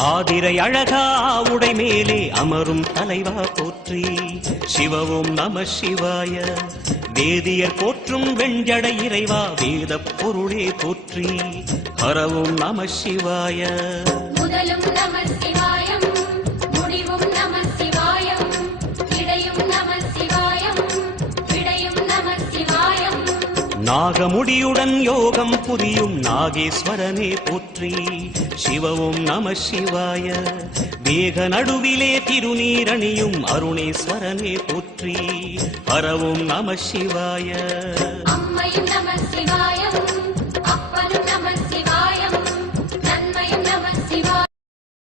ஆதிரை அழகா உடை மேலே அமரும் தலைவா போற்றி. சிவவும் நம சிவாய. வேதியர் போற்றும் வெஞ்சடை இறைவா வேத பொருளே போற்றி. ஹரவும் நம சிவாய. முதலும் நம சிவாயம், முடிவும் நம சிவாயம், இடையும் நம சிவாயம், விடையும் நம சிவாயம். நாகமுடியுடன் யோகம் புரியும் நாகேஸ்வரனே போற்றி. சிவவும் நம சிவாய. வேக நடுவிலே திருநீரணியும் அருணேஸ்வரனே போற்றி. ஹரவும் நம சிவாய.